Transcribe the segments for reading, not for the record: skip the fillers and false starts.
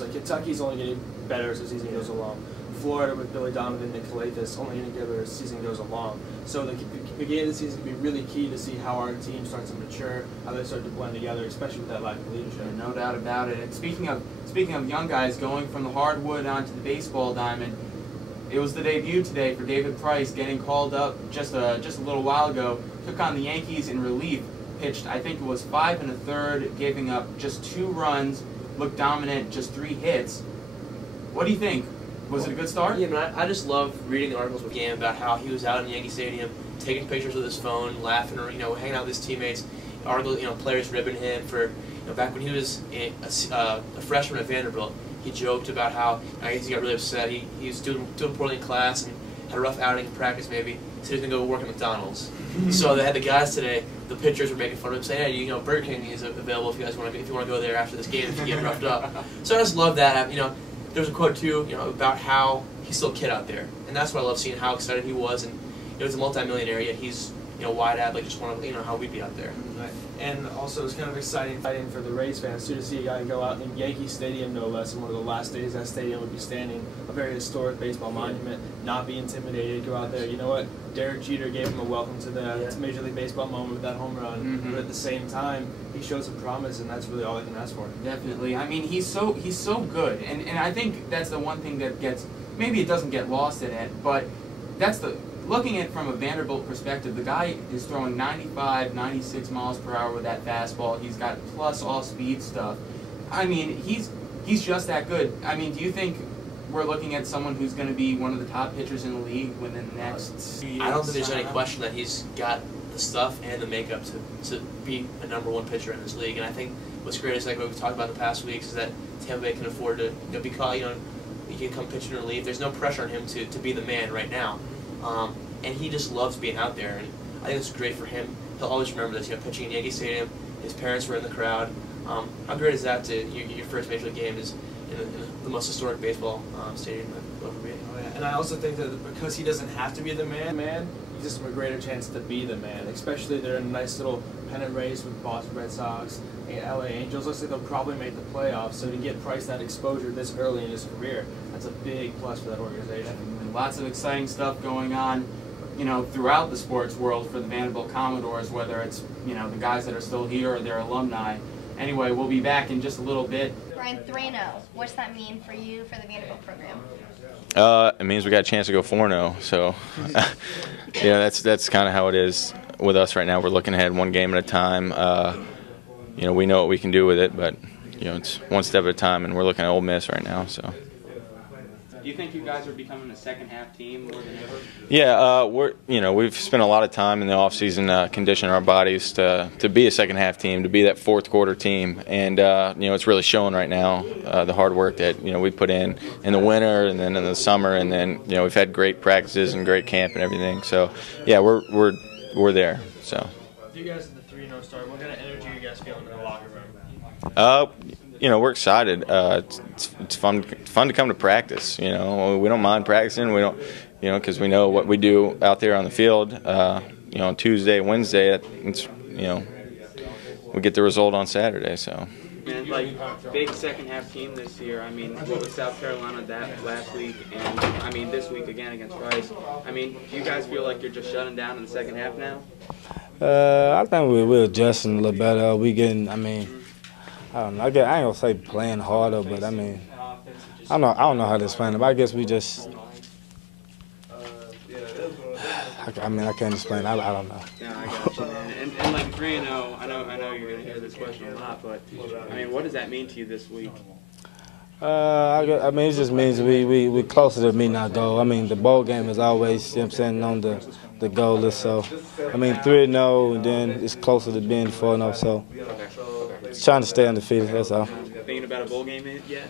Like Kentucky's only getting better as the season goes along. Florida with Billy Donovan and Calathis only getting better as the season goes along. So the beginning of the season can be really key to see how our team starts to mature, how they start to blend together, especially with that lack of leadership. Yeah, no doubt about it. And speaking of young guys going from the hardwood onto the baseball diamond, it was the debut today for David Price, getting called up just a little while ago. Took on the Yankees in relief, pitched I think it was 5 1/3, giving up just 2 runs, looked dominant, just 3 hits. What do you think? Was it a good start? Yeah, man, I just love reading the articles with Gam about how he was out in Yankee Stadium, taking pictures with his phone, laughing, or hanging out with his teammates. Articles, players ribbing him for, back when he was a freshman at Vanderbilt. He joked about how I guess he got really upset. He was doing poorly in class and had a rough outing in practice maybe, so he was gonna go work at McDonald's. So they had the guys today. The pitchers were making fun of him, saying, "Hey, Burger King is available if you guys want to go there after this game if you get roughed up." So I just love that. There's a quote too, about how he's still a kid out there, and that's what I love seeing, how excited he was, and he's a multi-millionaire, yet he's wide-eyed, like just one of how we'd be out there. Right. And also it's kind of exciting for the Rays fans too to see a guy go out in Yankee Stadium, no less, in one of the last days that stadium would be standing, a very historic baseball monument, not be intimidated, go out there. You know what? Derek Jeter gave him a welcome to the Major League Baseball moment with that home run, but at the same time, he showed some promise, and that's really all I can ask for. Definitely. I mean, he's so good, and I think that's the one thing that maybe it doesn't get lost in it, but that's looking at it from a Vanderbilt perspective, the guy is throwing 95, 96 miles per hour with that fastball. He's got plus off-speed stuff. I mean, he's just that good. I mean, do you think we're looking at someone who's going to be one of the top pitchers in the league within the next years? I don't think there's any question that he's got the stuff and the makeup to be a #1 pitcher in this league. And I think what's great is, like what we've talked about the past weeks, is that Tampa Bay can afford to be called, he can come pitch in relief. There's no pressure on him to be the man right now. And he just loves being out there, and I think it's great for him. He'll always remember this, pitching in Yankee Stadium, his parents were in the crowd. How great is that your first Major League game is in the most historic baseball stadium that will ever be? Oh, yeah. And I also think that because he doesn't have to be the man, he gives him a greater chance to be the man, especially they're in a nice little pennant race with Boston Red Sox and LA Angels. Looks like they'll probably make the playoffs, so to get Price that exposure this early in his career, that's a big plus for that organization. And lots of exciting stuff going on, throughout the sports world for the Vanderbilt Commodores, whether it's, the guys that are still here or their alumni. Anyway, we'll be back in just a little bit. Brian, 3-0. What's that mean for you for the Vanderbilt program? It means we got a chance to go 4-0. So, yeah, that's kind of how it is with us right now. We're looking ahead one game at a time. We know what we can do with it, but it's one step at a time, and we're looking at Ole Miss right now. So. Do you think you guys are becoming a second-half team more than ever? Yeah, we've spent a lot of time in the offseason conditioning our bodies to be a second-half team, to be that fourth-quarter team, and it's really showing right now the hard work that we put in the winter and then in the summer, and then we've had great practices and great camp and everything. So yeah, we're there. So. You guys at the 3-0 start, what kind of energy are you guys feeling in the locker room? We're excited. It's fun to come to practice. We don't mind practicing. We don't, because we know what we do out there on the field. On Tuesday, Wednesday, we get the result on Saturday. So. And big second-half team this year. I mean, what was South Carolina that last week, and this week again against Rice. Do you guys feel like you're just shutting down in the second half now? I think we're adjusting a little better. I don't know. I ain't gonna say playing harder, but I don't know how to explain it. But I guess we just. I can't explain it. I don't know. Yeah, I got you, man. And like 3-0, I know you're gonna hear this question a lot, but what does that mean to you this week? It just means we're closer to meeting our goal. The bowl game is always, on the goal list. So, 3-0, and then it's closer to being 4-0. So, just trying to stay undefeated. That's all. Thinking about a bowl game yet?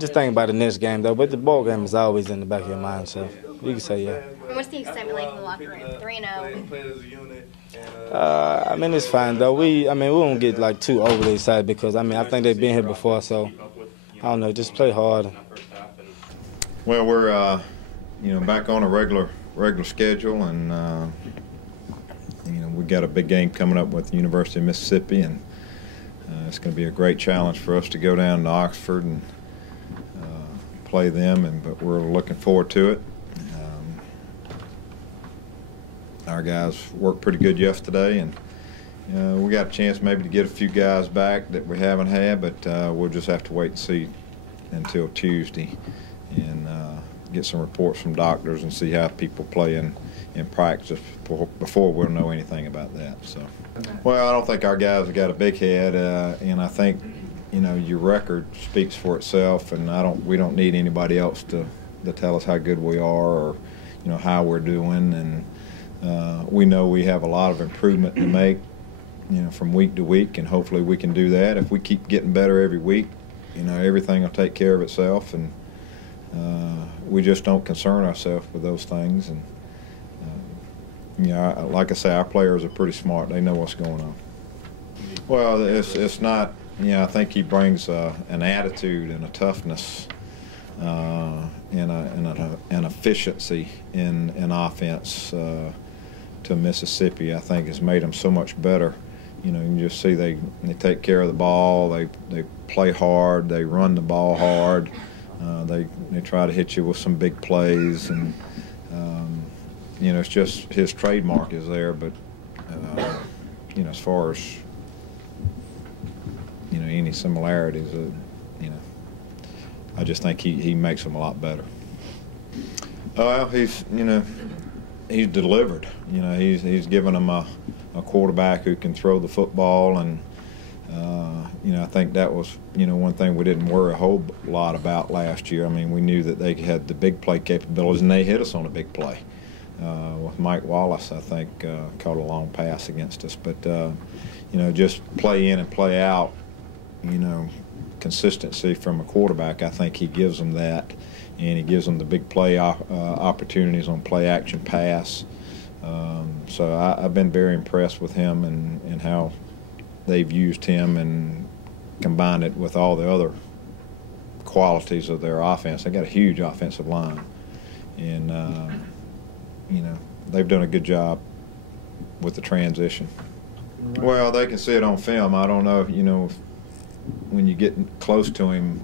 Just thinking about the next game though. But the bowl game is always in the back of your mind. So, you can say yeah. And what's the excitement like in the locker room? 3-0. It's fine though. We won't get too overly excited because I think they've been here before. So. I don't know, just play hard. Well, we're back on a regular schedule, and we got a big game coming up with the University of Mississippi, and It's going to be a great challenge for us to go down to Oxford and play them, but we're looking forward to it. Our guys worked pretty good yesterday, and we got a chance maybe to get a few guys back that we haven't had, but we'll just have to wait and see until Tuesday and get some reports from doctors and see how people play in practice before we'll know anything about that. So, well, I don't think our guys have got a big head, and I think your record speaks for itself, and we don't need anybody else to tell us how good we are or how we're doing, and we know we have a lot of improvement to make from week to week, and hopefully we can do that. If we keep getting better every week, everything will take care of itself, and we just don't concern ourselves with those things. And like I say, our players are pretty smart. They know what's going on. Well, it's not. I think he brings an attitude and a toughness and an efficiency in offense to Mississippi. I think has made them so much better. You can just see they take care of the ball. They play hard. They run the ball hard. They try to hit you with some big plays, and it's just his trademark is there. But as far as any similarities, I just think he makes them a lot better. Well, he's delivered. He's given them a quarterback who can throw the football, and I think that was one thing we didn't worry a whole lot about last year. I mean, we knew that they had the big play capabilities, and they hit us on a big play. With Mike Wallace, I think, caught a long pass against us. But just play in and play out, consistency from a quarterback, I think he gives them that, and he gives them the big play opportunities on play action pass. So I've been very impressed with him and how they've used him and combined it with all the other qualities of their offense. They got a huge offensive line, and they've done a good job with the transition. Well, they can see it on film. I don't know if when you get close to him,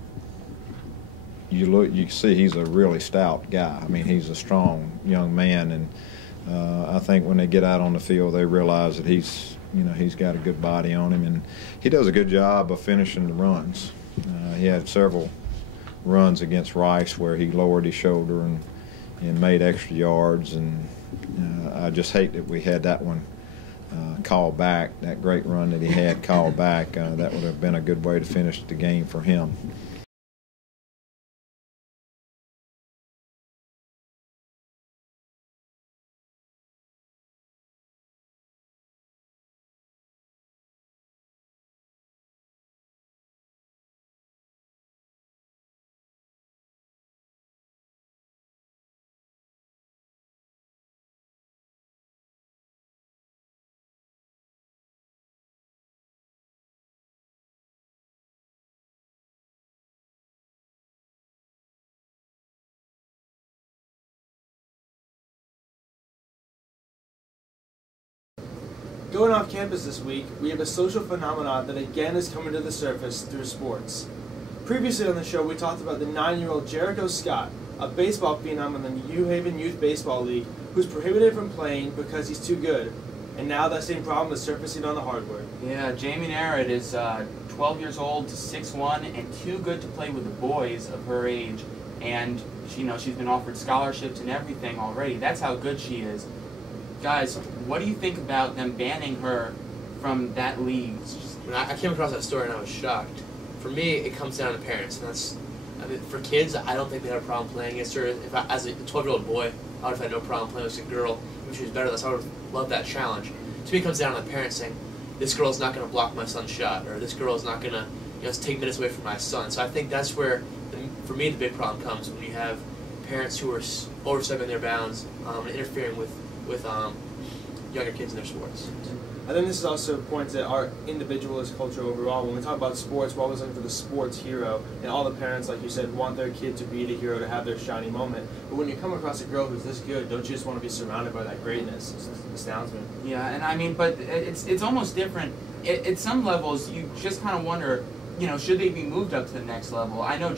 you see he's a really stout guy. I mean, he's a strong young man, and I think when they get out on the field, they realize that he's got a good body on him, and he does a good job of finishing the runs. He had several runs against Rice where he lowered his shoulder and made extra yards, and I just hate that we had that one called back, that great run that he had called back. That would have been a good way to finish the game for him. Going off campus this week, we have a social phenomenon that again is coming to the surface through sports. Previously on the show, we talked about the 9-year-old Jericho Scott, a baseball phenom in the New Haven Youth Baseball League, who's prohibited from playing because he's too good. And now that same problem is surfacing on the hardwood. Yeah, Jamie Narrett is 12 years old, 6'1", and too good to play with the boys of her age. And she's been offered scholarships and everything already. That's how good she is. Guys, what do you think about them banning her from that league? When I came across that story and I was shocked. For me, it comes down to parents, and for kids, I don't think they have a problem playing against her. As a 12-year-old boy, I would have had no problem playing with a girl. If she was better than us, I would have loved that challenge. To me, it comes down to the parents saying, "This girl's not going to block my son's shot," or "This girl's not going to, take minutes away from my son." So I think that's where, for me, the big problem comes when you have parents who are overstepping their bounds and interfering with younger kids in their sports. I think this is also points at our individualist culture overall. When we talk about sports, we're always looking for the sports hero, and all the parents, like you said, want their kid to be the hero, to have their shiny moment. But when you come across a girl who's this good, don't you just want to be surrounded by that greatness? It astounds me. Yeah, and I mean, but it's almost different at some levels, you just kind of wonder, you know, should they be moved up to the next level? I know